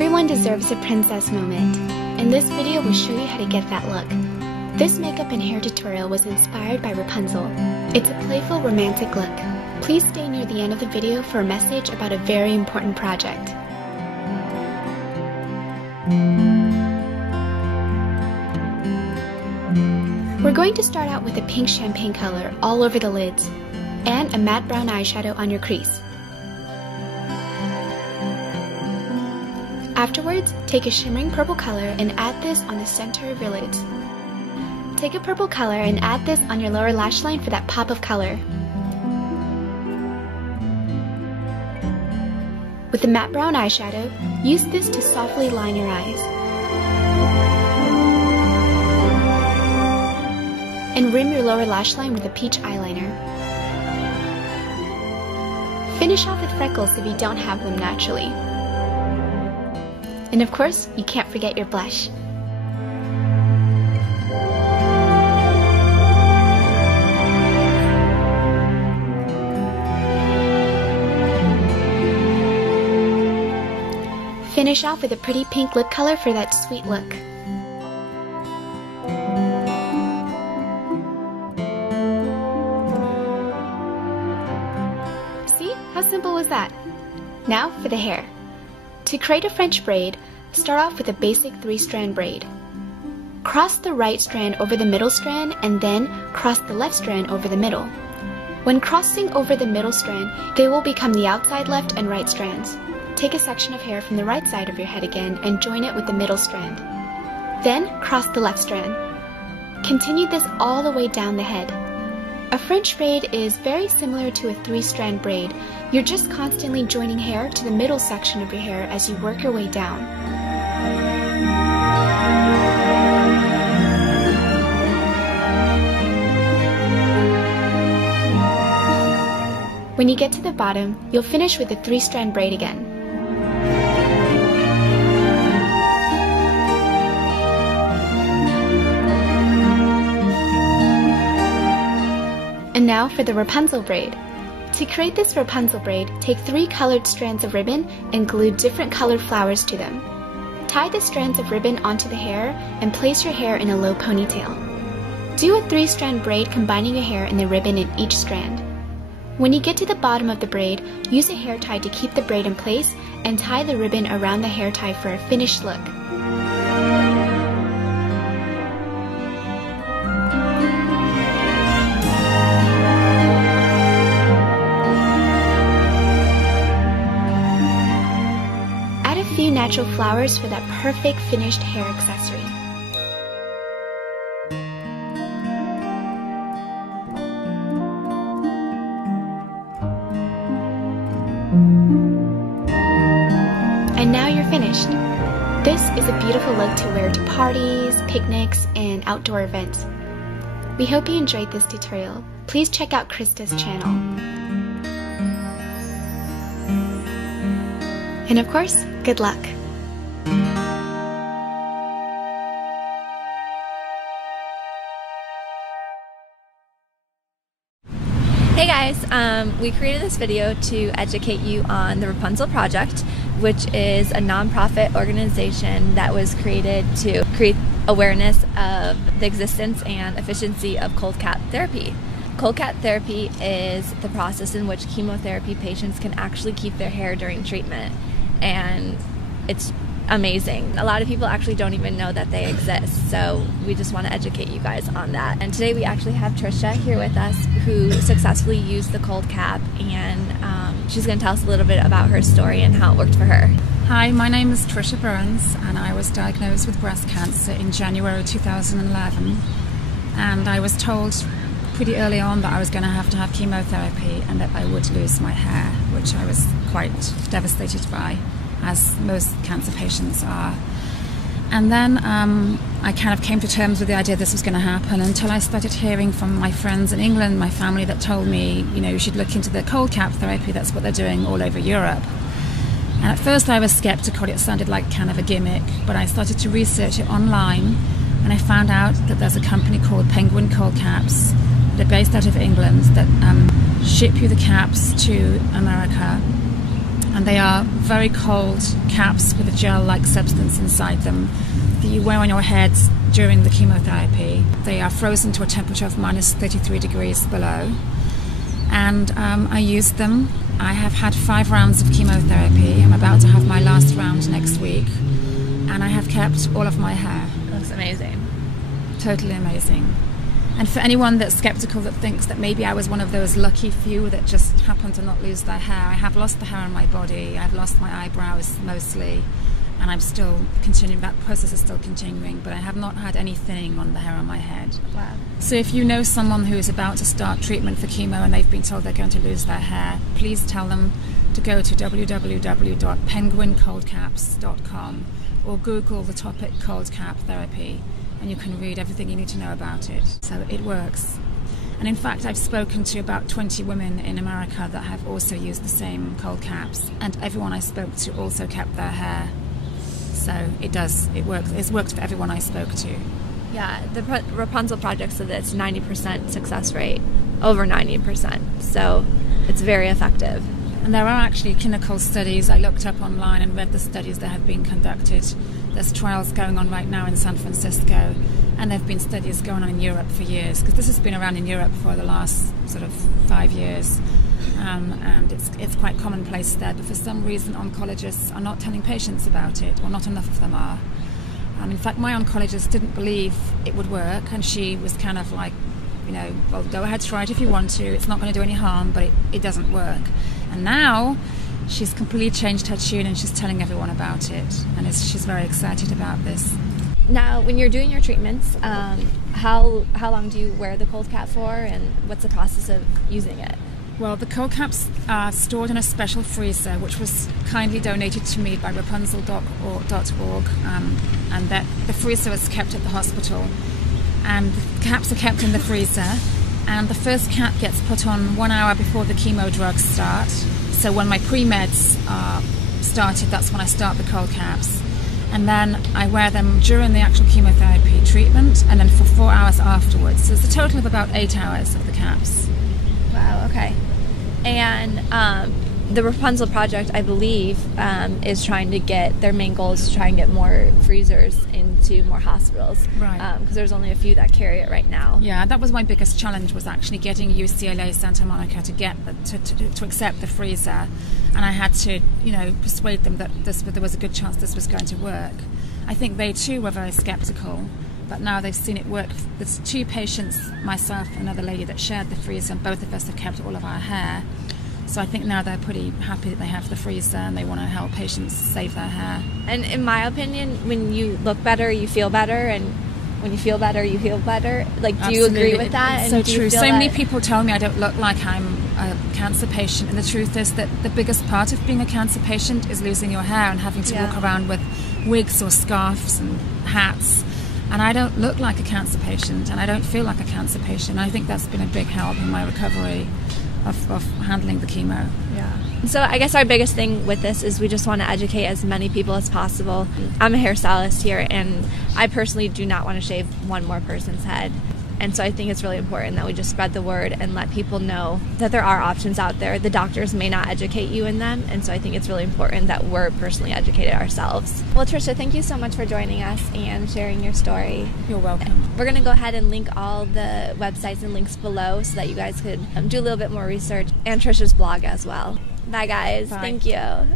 Everyone deserves a princess moment, and this video will show you how to get that look. This makeup and hair tutorial was inspired by Rapunzel. It's a playful, romantic look. Please stay near the end of the video for a message about a very important project. We're going to start out with a pink champagne color all over the lids, and a matte brown eyeshadow on your crease. Afterwards, take a shimmering purple color and add this on the center of your lids. Take a purple color and add this on your lower lash line for that pop of color. With the matte brown eyeshadow, use this to softly line your eyes. And rim your lower lash line with a peach eyeliner. Finish off with freckles if you don't have them naturally. And of course, you can't forget your blush. Finish off with a pretty pink lip color for that sweet look. See? How simple was that? Now for the hair. To create a French braid, start off with a basic 3-strand braid. Cross the right strand over the middle strand and then cross the left strand over the middle. When crossing over the middle strand, they will become the outside left and right strands. Take a section of hair from the right side of your head again and join it with the middle strand. Then cross the left strand. Continue this all the way down the head. A French braid is very similar to a 3-strand braid. You're just constantly joining hair to the middle section of your hair as you work your way down. When you get to the bottom, you'll finish with a 3-strand braid again. And now for the Rapunzel braid. To create this Rapunzel braid, take 3 colored strands of ribbon and glue different colored flowers to them. Tie the strands of ribbon onto the hair and place your hair in a low ponytail. Do a 3-strand braid combining your hair and the ribbon in each strand. When you get to the bottom of the braid, use a hair tie to keep the braid in place and tie the ribbon around the hair tie for a finished look. Natural flowers for that perfect finished hair accessory. And now you're finished. This is a beautiful look to wear to parties, picnics, and outdoor events. We hope you enjoyed this tutorial. Please check out Krista's channel. And of course, good luck! Hey guys, we created this video to educate you on the Rapunzel Project, which is a non-profit organization that was created to create awareness of the existence and efficiency of cold cat therapy. Cold cat therapy is the process in which chemotherapy patients can actually keep their hair during treatment, and it's amazing. A lot of people actually don't even know that they exist, so we just want to educate you guys on that. And today we actually have Trisha here with us who successfully used the cold cap, and she's going to tell us a little bit about her story and how it worked for her. Hi, my name is Trisha Burns, and I was diagnosed with breast cancer in January 2011, and I was told pretty early on that I was going to have chemotherapy and that I would lose my hair, which I was quite devastated by, as most cancer patients are. And then I kind of came to terms with the idea this was going to happen until I started hearing from my friends in England, my family, that told me, you know, you should look into the cold cap therapy. That's what they're doing all over Europe. And at first I was skeptical. It sounded like kind of a gimmick, but I started to research it online, and I found out that there's a company called Penguin Cold Caps. They're based out of England, that ship you the caps to America, and they are very cold caps with a gel-like substance inside them that you wear on your head during the chemotherapy. They are frozen to a temperature of minus 33 degrees below, and I used them. I have had 5 rounds of chemotherapy. I'm about to have my last round next week, and I have kept all of my hair. Looks amazing. Totally amazing. And for anyone that's skeptical, that thinks that maybe I was one of those lucky few that just happened to not lose their hair, I have lost the hair on my body. I've lost my eyebrows mostly, and I'm still continuing. That process is still continuing, but I have not had any thinning on the hair on my head. Wow. So if you know someone who is about to start treatment for chemo and they've been told they're going to lose their hair, please tell them to go to www.penguincoldcaps.com or Google the topic cold cap therapy, and you can read everything you need to know about it. So it works. And in fact, I've spoken to about 20 women in America that have also used the same cold caps, and everyone I spoke to also kept their hair. So it works. It's worked for everyone I spoke to. Yeah, the Rapunzel project said that it's 90% success rate, over 90%. So it's very effective. And there are actually clinical studies. I looked up online and read the studies that have been conducted. There's trials going on right now in San Francisco, and there have been studies going on in Europe for years, because this has been around in Europe for the last sort of 5 years. And it's quite commonplace there, but for some reason oncologists are not telling patients about it, or not enough of them are. In fact, my oncologist didn't believe it would work, and she was kind of like, you know, well, go ahead, try it if you want to, it's not going to do any harm, but it doesn't work. And now she's completely changed her tune, and she's telling everyone about it, and she's very excited about this. Now, when you're doing your treatments, how long do you wear the cold cap for, and what's the process of using it? Well, the cold caps are stored in a special freezer, which was kindly donated to me by Rapunzel.org, and that the freezer is kept at the hospital, and the caps are kept in the freezer, and the first cap gets put on 1 hour before the chemo drugs start. So when my pre-meds are started, that's when I start the cold caps, and then I wear them during the actual chemotherapy treatment, and then for 4 hours afterwards. So it's a total of about 8 hours of the caps. Wow, okay. And the Rapunzel project, I believe, is trying to get, their main goal is to try and get more freezers into more hospitals. Right. Because there's only a few that carry it right now. Yeah, that was my biggest challenge, was actually getting UCLA Santa Monica to get to accept the freezer. And I had to, you know, persuade them that there was a good chance this was going to work. I think they too were very skeptical, but now they've seen it work. There's 2 patients, myself and another lady, that shared the freezer, and both of us have kept all of our hair. So I think now they're pretty happy that they have the freezer, and they want to help patients save their hair. And in my opinion, when you look better, you feel better, and when you feel better, you heal better. Like, do you agree with that? It's so true. So many people tell me I don't look like I'm a cancer patient, and the truth is that the biggest part of being a cancer patient is losing your hair and having to walk around with wigs or scarves and hats. And I don't look like a cancer patient, and I don't feel like a cancer patient. And I think that's been a big help in my recovery of handling the chemo. Yeah. So I guess our biggest thing with this is we just want to educate as many people as possible. I'm a hairstylist here, and I personally do not want to shave one more person's head. And so I think it's really important that we just spread the word and let people know that there are options out there. The doctors may not educate you in them, and so I think it's really important that we're personally educated ourselves. Well, Tricia, thank you so much for joining us and sharing your story. You're welcome. We're going to go ahead and link all the websites and links below so that you guys could do a little bit more research, and Tricia's blog as well. Bye, guys. Bye. Thank you.